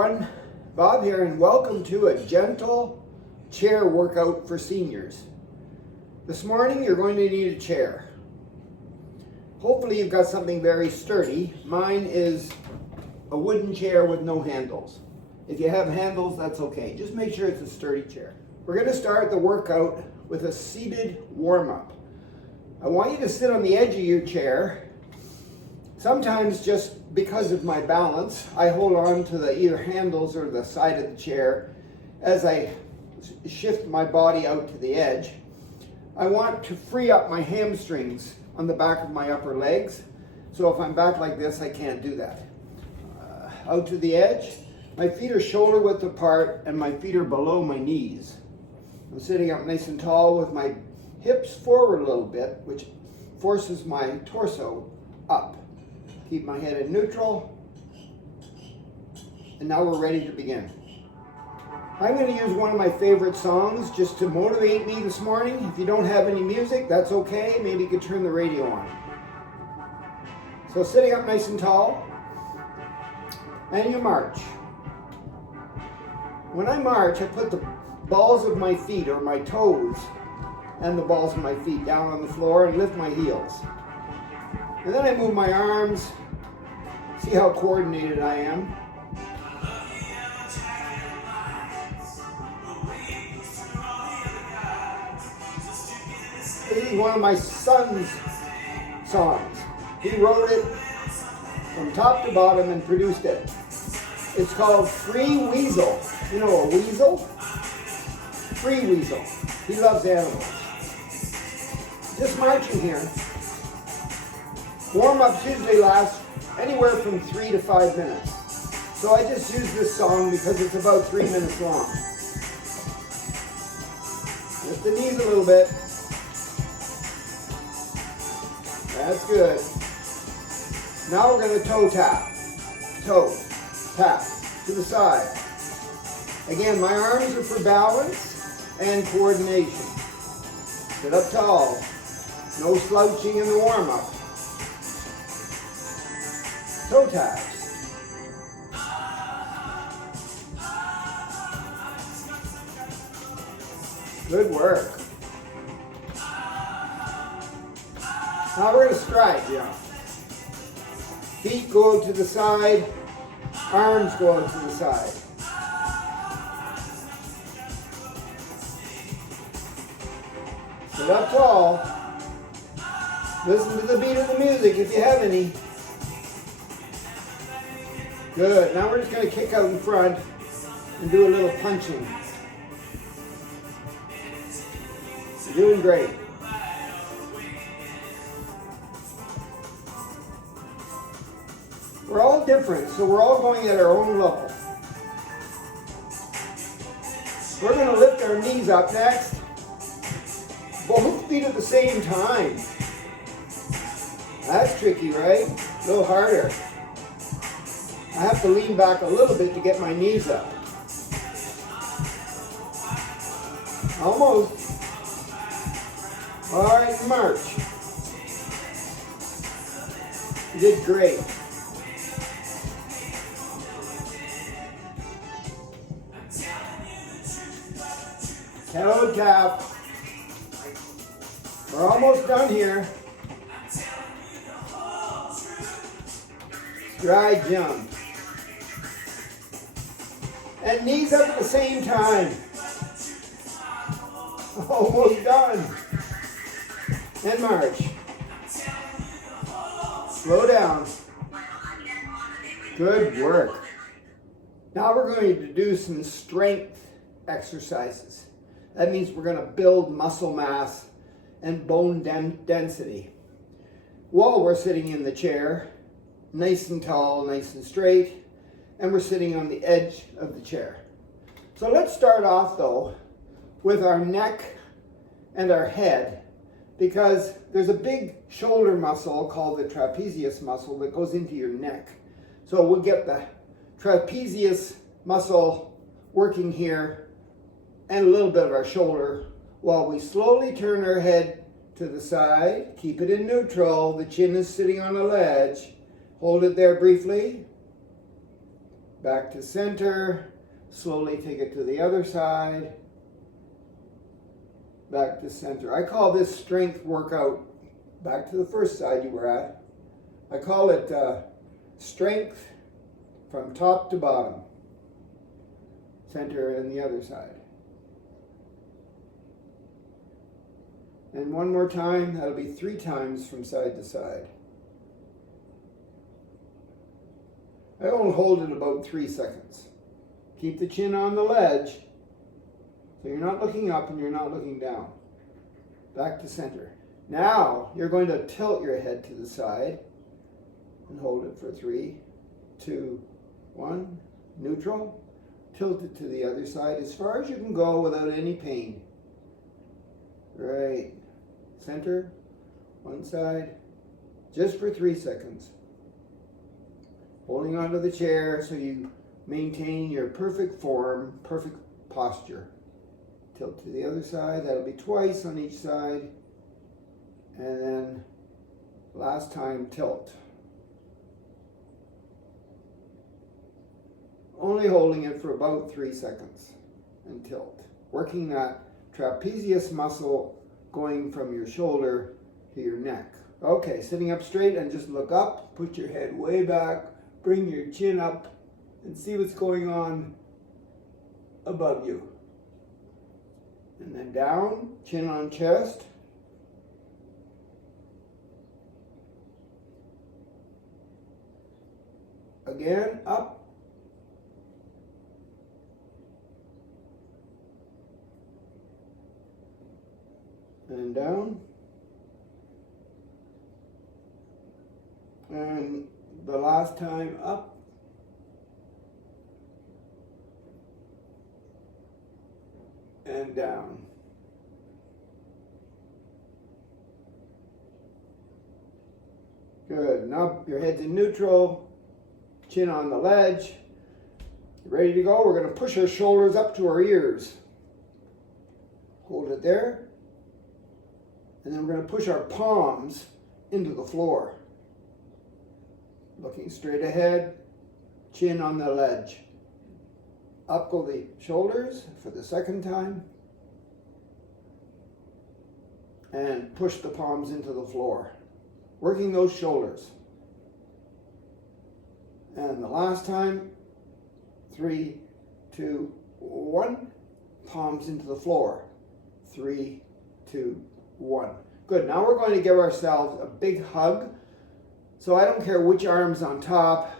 everyone, Bob here, and welcome to a gentle chair workout for seniors. This morning you're going to need a chair. Hopefully you've got something very sturdy. Mine is a wooden chair with no handles. If you have handles, that's okay. Just make sure it's a sturdy chair. We're going to start the workout with a seated warm-up. I want you to sit on the edge of your chair. Sometimes just because of my balance, I hold on to the either handles or the side of the chair as I shift my body out to the edge. I want to free up my hamstrings on the back of my upper legs. So if I'm back like this, I can't do that. Out to the edge. My feet are shoulder width apart and my feet are below my knees. I'm sitting up nice and tall with my hips forward a little bit, which forces my torso up. Keep my head in neutral. And now we're ready to begin. I'm going to use one of my favorite songs just to motivate me this morning. If you don't have any music, that's okay. Maybe you could turn the radio on. So sitting up nice and tall, and you march. When I march, I put the balls of my feet, or my toes, and the balls of my feet down on the floor and lift my heels. And then I move my arms. See how coordinated I am. This is one of my son's songs. He wrote it from top to bottom and produced it. It's called Free Weasel. You know a weasel? Free Weasel. He loves animals. Just marching here. Warm-ups usually last anywhere from 3 to 5 minutes. So I just use this song because it's about 3 minutes long. Lift the knees a little bit. That's good. Now we're going to toe tap. Toe tap to the side. Again, my arms are for balance and coordination. Sit up tall. No slouching in the warm-up. Toe taps. Good work. Now we're going to stride, yeah. Feet go to the side, arms go out to the side. Sit up tall. Listen to the beat of the music if you have any. Good. Now we're just going to kick out in front and do a little punching. You're doing great. We're all different, so we're all going at our own level. We're going to lift our knees up next. Both feet at the same time. That's tricky, right? A little harder. I have to lean back a little bit to get my knees up. Almost. All right, march. You did great. Toe tap. We're almost done here. Stride jump. And knees up at the same time. Almost done. And march. Slow down. Good work. Now we're going to do some strength exercises. That means we're going to build muscle mass and bone density. While we're sitting in the chair, nice and tall, nice and straight, and we're sitting on the edge of the chair. So let's start off though with our neck and our head, because there's a big shoulder muscle called the trapezius muscle that goes into your neck. So we'll get the trapezius muscle working here and a little bit of our shoulder while we slowly turn our head to the side. Keep it in neutral. The chin is sitting on a ledge. Hold it there briefly. Back to center. Slowly take it to the other side. Back to center. I call this strength workout, back to the first side you were at, I call it strength from top to bottom. Center and the other side. And one more time, that'll be 3 times from side to side. I only hold it about 3 seconds. Keep the chin on the ledge, so you're not looking up and you're not looking down. Back to center. Now, you're going to tilt your head to the side and hold it for 3, 2, 1, neutral. Tilt it to the other side as far as you can go without any pain. Right. Center, one side, just for 3 seconds. Holding onto the chair so you maintain your perfect form, perfect posture. Tilt to the other side, that'll be twice on each side. And then last time, tilt. Only holding it for about 3 seconds and tilt. Working that trapezius muscle going from your shoulder to your neck. Okay, sitting up straight and just look up, put your head way back, bring your chin up and see what's going on above you. And then down, chin on chest. Again, up. And down. And the last time up. And down. Good. Now your head's in neutral, chin on the ledge. Ready to go? We're going to push our shoulders up to our ears. Hold it there. And then we're going to push our palms into the floor. Looking straight ahead, chin on the ledge. Up go the shoulders for the second time. And push the palms into the floor. Working those shoulders. And the last time, 3, 2, 1. Palms into the floor. 3, 2, 1. Good. Now we're going to give ourselves a big hug. So I don't care which arm's on top.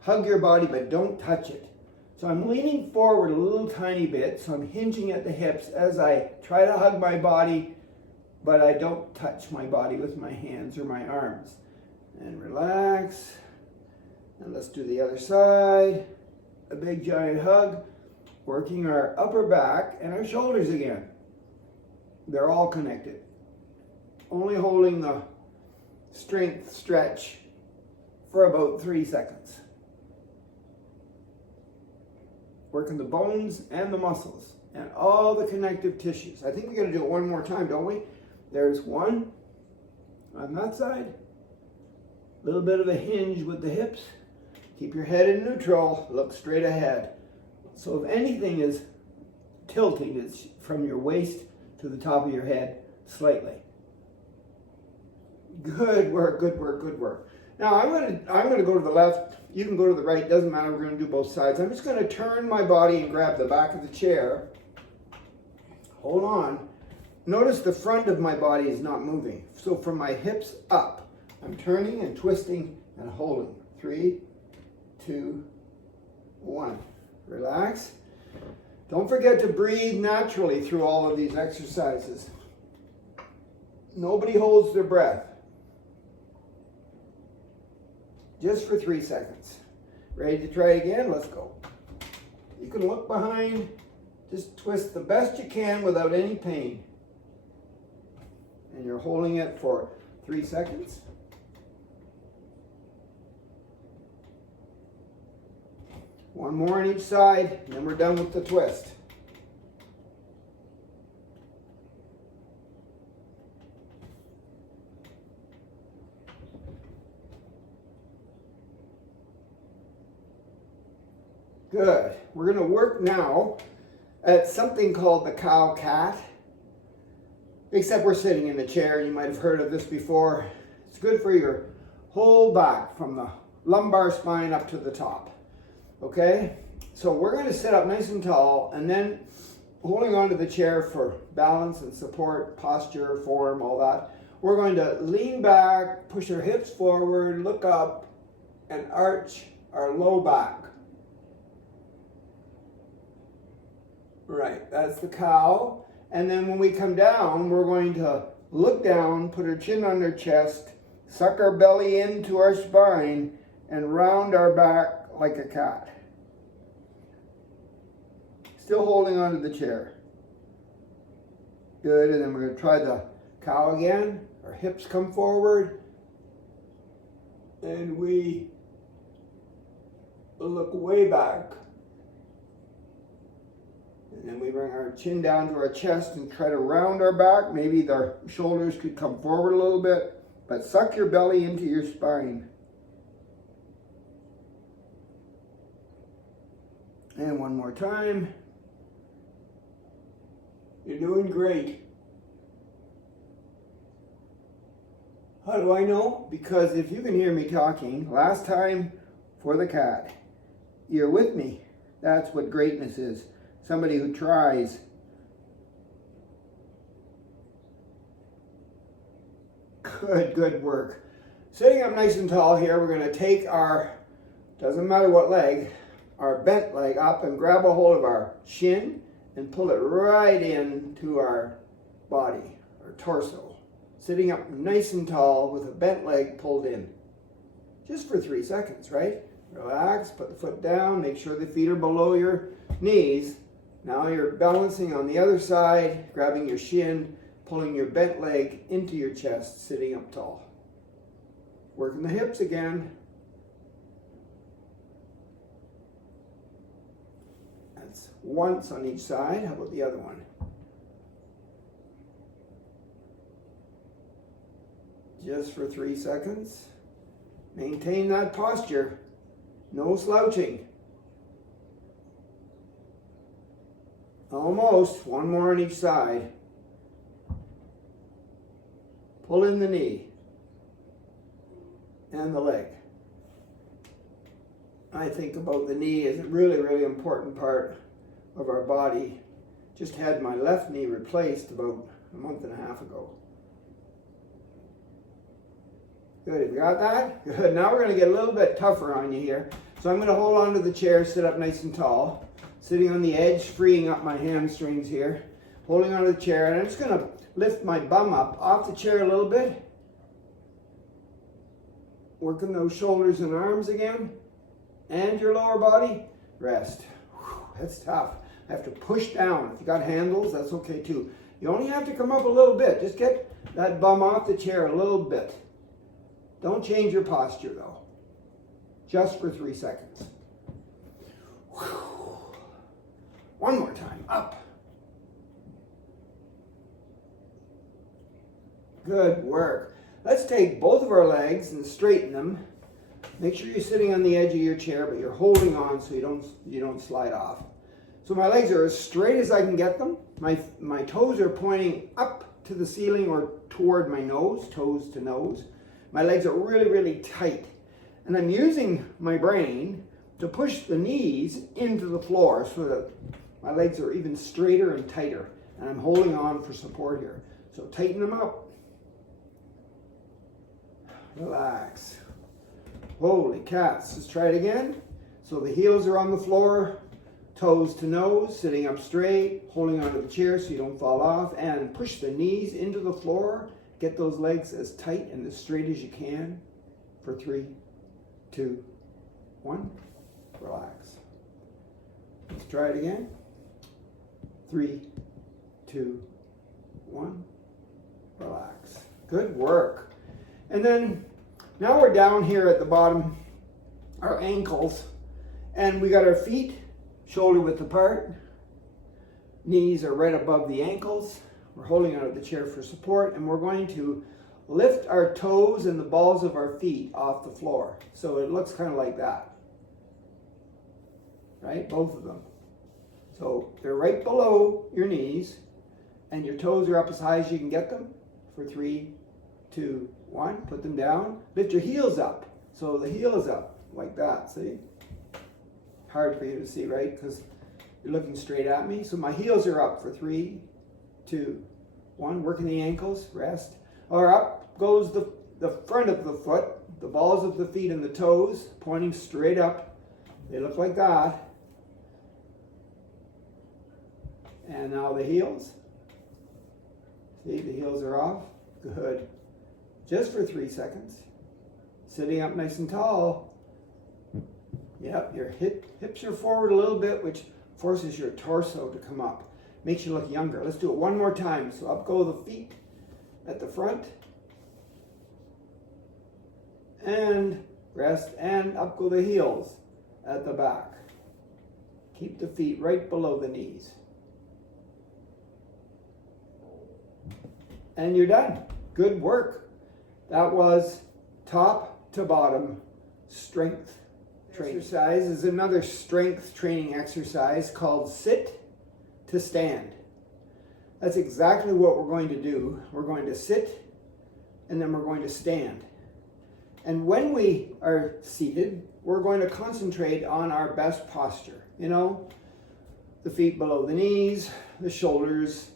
Hug your body, but don't touch it. So I'm leaning forward a little tiny bit. So I'm hinging at the hips as I try to hug my body, but I don't touch my body with my hands or my arms. And relax. And let's do the other side. A big giant hug. Working our upper back and our shoulders again. They're all connected. Only holding the strength stretch for about 3 seconds. Working the bones and the muscles and all the connective tissues. I think we got to do it one more time, don't we? There's one on that side. A little bit of a hinge with the hips. Keep your head in neutral. Look straight ahead. So if anything is tilting, it's from your waist to the top of your head slightly. Good work, good work, good work. Now I'm gonna go to the left. You can go to the right. Doesn't matter. We're gonna do both sides. I'm just gonna turn my body and grab the back of the chair. Hold on. Notice the front of my body is not moving. So from my hips up, I'm turning and twisting and holding. 3, 2, 1. Relax. Don't forget to breathe naturally through all of these exercises. Nobody holds their breath. Just for 3 seconds. Ready to try again? Let's go. You can look behind. Just twist the best you can without any pain. And you're holding it for 3 seconds. One more on each side, and then we're done with the twist. Good. We're going to work now at something called the cow cat. Except we're sitting in a chair. You might have heard of this before. It's good for your whole back from the lumbar spine up to the top. Okay? So we're going to sit up nice and tall, and then holding onto the chair for balance and support, posture, form, all that. We're going to lean back, push our hips forward, look up, and arch our low back. Right, that's the cow. And then when we come down, we're going to look down, put our chin on our chest, suck our belly into our spine, and round our back like a cat. Still holding onto the chair. Good, and then we're going to try the cow again. Our hips come forward, and we look way back. And then we bring our chin down to our chest and try to round our back. Maybe the shoulders could come forward a little bit, but suck your belly into your spine. And one more time. You're doing great. How do I know? Because if you can hear me talking, last time for the cat, you're with me. That's what greatness is. Somebody who tries. Good work. Sitting up nice and tall here, we're going to take our, doesn't matter what leg, our bent leg up and grab a hold of our shin and pull it right into our body, our torso. Sitting up nice and tall with a bent leg pulled in. Just for 3 seconds, right? Relax, put the foot down, make sure the feet are below your knees. Now you're balancing on the other side, grabbing your shin, pulling your bent leg into your chest, sitting up tall. Working the hips again. That's once on each side. How about the other one? Just for 3 seconds. Maintain that posture. No slouching. Almost. One more on each side. Pull in the knee and the leg. I think about the knee as a really important part of our body. Just had my left knee replaced about a month and a half ago. Good, you got that? Good, now we're going to get a little bit tougher on you here. So I'm going to hold on to the chair, sit up nice and tall. Sitting on the edge, freeing up my hamstrings here. Holding onto the chair, and I'm just going to lift my bum up off the chair a little bit. Working those shoulders and arms again. And your lower body. Rest. Whew, that's tough. I have to push down. If you got handles, that's okay too. You only have to come up a little bit. Just get that bum off the chair a little bit. Don't change your posture though. Just for 3 seconds. Whew. One more time. Up. Good work. Let's take both of our legs and straighten them. Make sure you're sitting on the edge of your chair, but you're holding on so you don't slide off. So my legs are as straight as I can get them. My toes are pointing up to the ceiling or toward my nose, toes to nose. My legs are really tight. And I'm using my brain to push the knees into the floor so that my legs are even straighter and tighter. And I'm holding on for support here. So tighten them up. Relax. Holy cats. Let's try it again. So the heels are on the floor, toes to nose, sitting up straight, holding onto the chair so you don't fall off, and push the knees into the floor. Get those legs as tight and as straight as you can for 3, 2, 1. Relax. Let's try it again. 3, 2, 1. Relax. Good work. And then now we're down here at the bottom, our ankles, and we got our feet shoulder width apart. Knees are right above the ankles. We're holding onto the chair for support, and we're going to lift our toes and the balls of our feet off the floor. So it looks kind of like that. right? Both of them. So they're right below your knees, and your toes are up as high as you can get them for 3, 2, 1. Put them down. Lift your heels up. So the heel is up like that, see? Hard for you to see, right? Because you're looking straight at me. So my heels are up for 3, 2, 1. Working the ankles, rest. Or up goes the front of the foot, the balls of the feet and the toes, pointing straight up. They look like that. And now the heels. See, the heels are off. Good. Just for 3 seconds. Sitting up nice and tall. Yep, your hips are forward a little bit, which forces your torso to come up. Makes you look younger. Let's do it one more time. So up go the feet at the front. And rest, and up go the heels at the back. Keep the feet right below the knees. And you're done. Good work. That was top to bottom strength training. Exercise is another strength training exercise called sit to stand. That's exactly what we're going to do. We're going to sit and then we're going to stand. And when we are seated, we're going to concentrate on our best posture. You know, the feet below the knees, the shoulders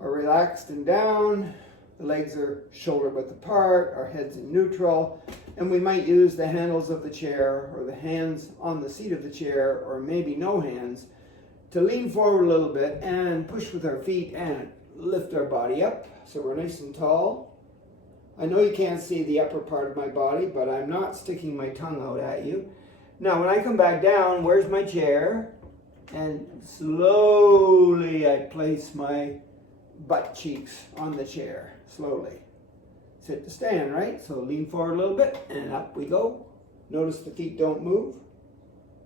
are relaxed and down, the legs are shoulder width apart, our head's in neutral, and we might use the handles of the chair or the hands on the seat of the chair, or maybe no hands, to lean forward a little bit and push with our feet and lift our body up so we're nice and tall. I know you can't see the upper part of my body, but I'm not sticking my tongue out at you. Now, when I come back down, where's my chair? And slowly I place my butt cheeks on the chair, slowly. Sit to stand, right? So lean forward a little bit, and up we go. Notice the feet don't move.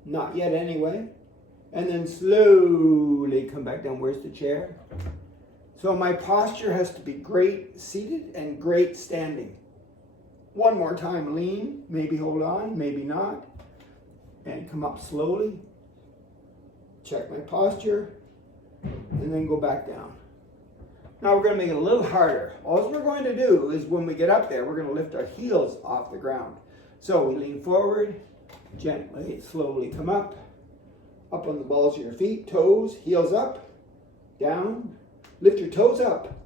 Not yet anyway. And then slowly come back down. Where's the chair? So my posture has to be great seated and great standing. One more time, lean, maybe hold on, maybe not. And come up slowly. Check my posture, and then go back down. Now we're going to make it a little harder. All we're going to do is when we get up there, we're going to lift our heels off the ground. So we lean forward, gently, slowly come up on the balls of your feet, toes, heels up, down. Lift your toes up,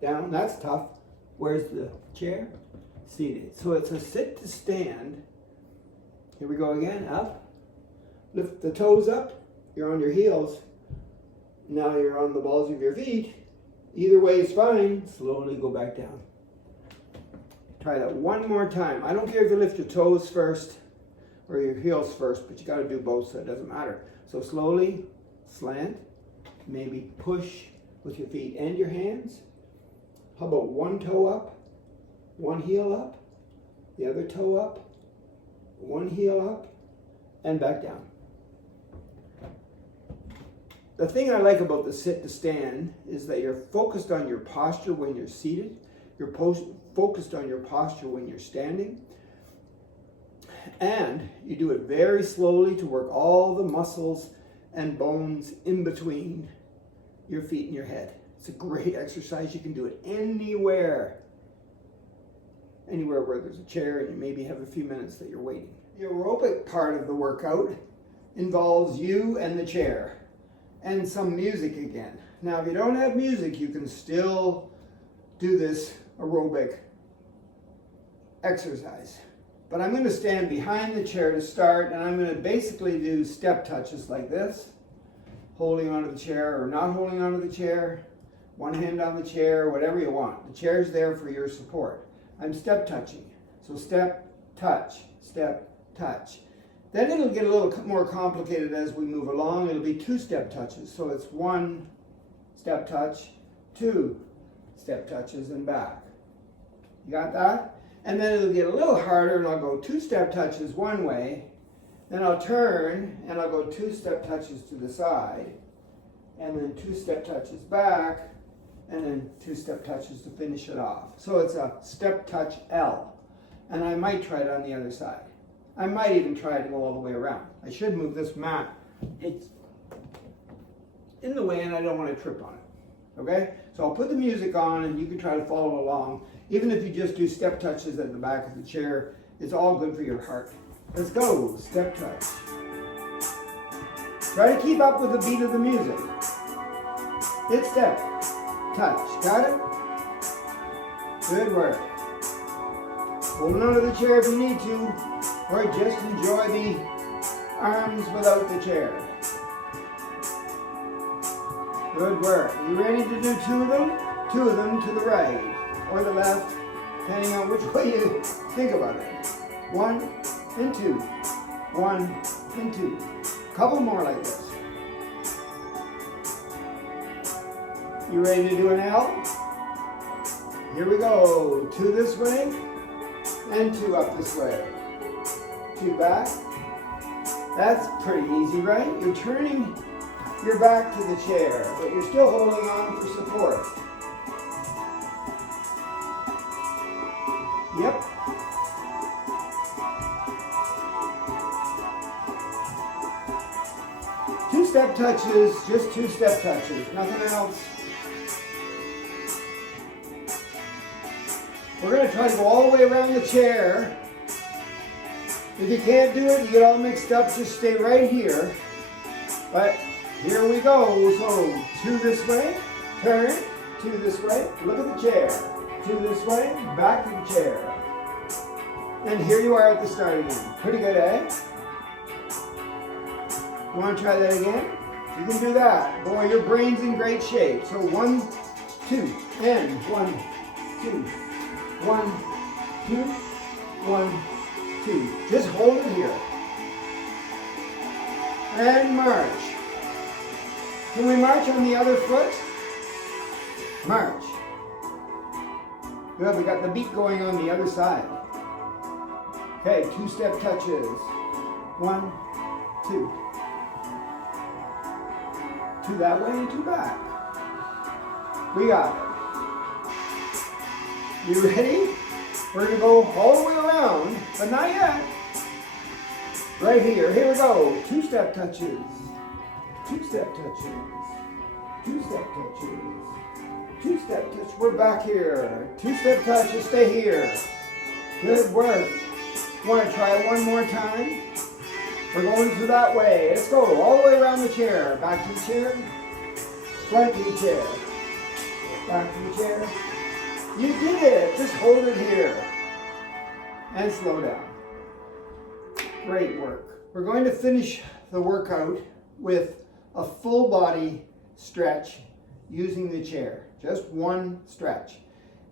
down. That's tough. Where's the chair? Seated. So it's a sit to stand. Here we go again. Up. Lift the toes up. You're on your heels. Now you're on the balls of your feet. Either way is fine. Slowly go back down. Try that one more time. I don't care if you lift your toes first or your heels first, but you got to do both, so it doesn't matter. So slowly slant. Maybe push with your feet and your hands. How about one toe up, one heel up, the other toe up, one heel up, and back down. The thing I like about the sit to stand is that you're focused on your posture when you're seated, you're focused on your posture when you're standing, and you do it very slowly to work all the muscles and bones in between your feet and your head. It's a great exercise. You can do it anywhere where there's a chair and you maybe have a few minutes that you're waiting. The aerobic part of the workout involves you and the chair and some music again. Now, if you don't have music, you can still do this aerobic exercise. But I'm going to stand behind the chair to start, and I'm going to basically do step touches like this. Holding onto the chair or not holding onto the chair, one hand on the chair, whatever you want. The chair's there for your support. I'm step touching. So step, touch, step, touch. Then it'll get a little more complicated as we move along. It'll be 2 step touches. So it's 1 step touch, 2 step touches, and back. You got that? And then it'll get a little harder, and I'll go 2 step touches one way. Then I'll turn and I'll go 2 step touches to the side, and then 2 step touches back, and then 2 step touches to finish it off. So it's a step touch L. And I might try it on the other side. I might even try to go all the way around. I should move this mat it's in the way and I don't want to trip on it. Okay? So I'll put the music on and you can try to follow along. Even if you just do step touches at the back of the chair, it's all good for your heart. Let's go. Step touch. Try to keep up with the beat of the music. Hit step. Touch. Got it? Good work. Holding onto the chair if you need to, or just enjoy the arms without the chair. Good work. You ready to do two of them? Two of them to the right or the left, depending on which way you think about it. 1 and 2. 1 and 2. Couple more like this. You ready to do an L? Here we go. 2 this way and 2 up this way. 2 back. That's pretty easy, right? You're turning your back to the chair, but you're still holding on for support. Yep. Two step touches, just 2 step touches, nothing else. We're going to try to go all the way around the chair. If you can't do it, you get all mixed up, just stay right here. But here we go. So 2 this way, turn, 2 this way, look at the chair. 2 this way, back to the chair. And here you are at the start again. Pretty good, eh? You want to try that again? You can do that. Boy, your brain's in great shape. So 1, 2, and 1, 2, 1, 2, 1, 2. Just hold it here. And march. Can we march on the other foot? March. Good, we got the beat going on the other side. Okay, 2 step touches. 1, 2. 2 that way and 2 back. We got it. You ready? We're going to go all the way around, but not yet. Right here. Here we go. 2 step touches. 2 step touches. 2 step touches. 2 step touch. We're back here. 2 step touches. Stay here. Good work. Want to try one more time? We're going through that way. Let's go all the way around the chair. Back to the chair. Front to the chair. Back to the chair. You did it. Just hold it here. And slow down. Great work. We're going to finish the workout with a full body stretch using the chair. Just one stretch.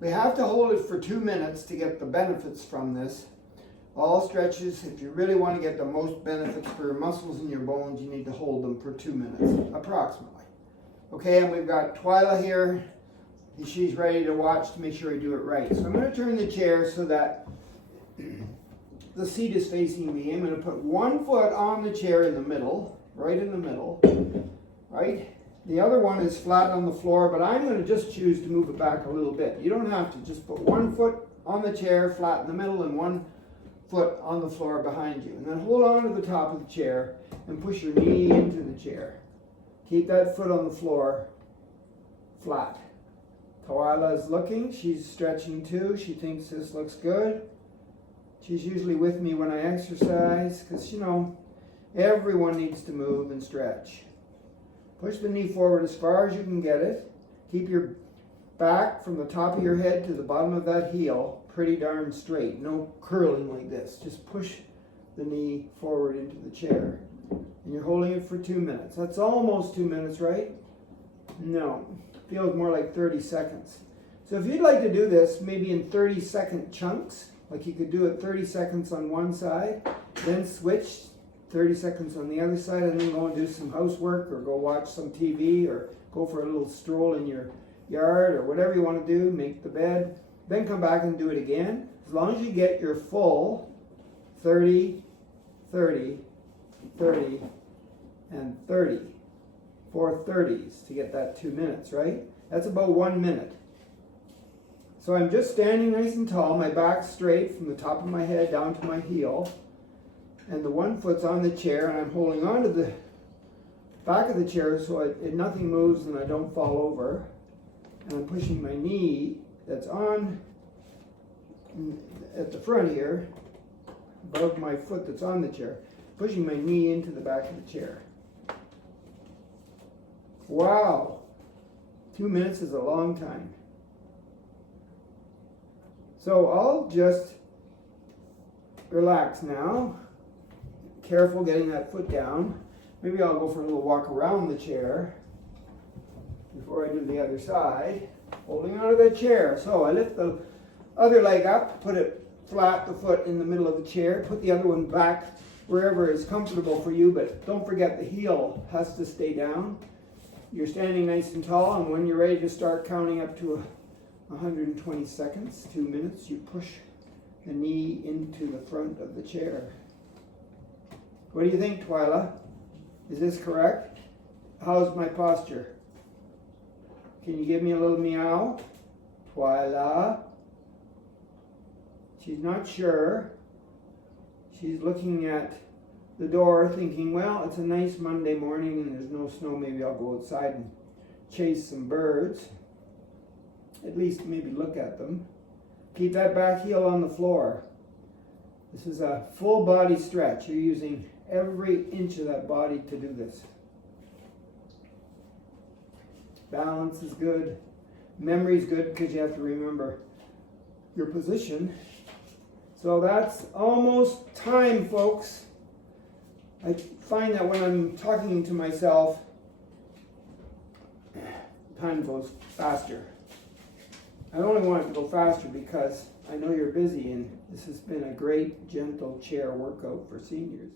We have to hold it for 2 minutes to get the benefits from this. All stretches, if you really want to get the most benefits for your muscles and your bones, you need to hold them for 2 minutes, approximately. Okay, and we've got Twyla here. She's ready to watch to make sure we do it right. So I'm going to turn the chair so that the seat is facing me. I'm going to put 1 foot on the chair in the middle, right in the middle, right? The other one is flat on the floor, but I'm going to just choose to move it back a little bit. You don't have to. Just put 1 foot on the chair, flat in the middle, and 1 foot on the floor behind you. And then hold on to the top of the chair and push your knee into the chair. Keep that foot on the floor flat. Twyla is looking. She's stretching too. She thinks this looks good. She's usually with me when I exercise because, you know, everyone needs to move and stretch. Push the knee forward as far as you can get it. Keep your back from the top of your head to the bottom of that heel pretty darn straight. No curling like this. Just push the knee forward into the chair. And you're holding it for 2 minutes. That's almost 2 minutes, right? No. Feels more like 30 seconds. So if you'd like to do this maybe in 30-second chunks, like you could do it 30 seconds on one side, then switch 30 seconds on the other side, and then go and do some housework or go watch some TV or go for a little stroll in your yard or whatever you want to do, make the bed, then come back and do it again. As long as you get your full 30, 30, 30, and 30. 4 30s to get that 2 minutes, right? That's about 1 minute. So I'm just standing nice and tall, my back straight from the top of my head down to my heel, and the 1 foot's on the chair, and I'm holding on to the back of the chair so nothing moves and I don't fall over. And I'm pushing my knee that's on at the front here, above my foot that's on the chair, pushing my knee into the back of the chair. Wow, 2 minutes is a long time. So I'll just relax now. Careful getting that foot down. Maybe I'll go for a little walk around the chair before I do the other side, holding onto the chair. So I lift the other leg up, put it flat, the foot in the middle of the chair, put the other one back wherever is comfortable for you, but don't forget the heel has to stay down. You're standing nice and tall, and when you're ready to start counting up to 120 seconds, 2 minutes, you push the knee into the front of the chair. What do you think, Twyla? Is this correct? How's my posture? Can you give me a little meow? Twyla? She's not sure. She's looking at the door thinking, well, it's a nice Monday morning and there's no snow. Maybe I'll go outside and chase some birds. At least maybe look at them. Keep that back heel on the floor. This is a full body stretch. You're using every inch of that body to do this. Balance is good. Memory is good because you have to remember your position. So that's almost time, folks. I find that when I'm talking to myself, time goes faster. I only want it to go faster because I know you're busy and this has been a great gentle chair workout for seniors.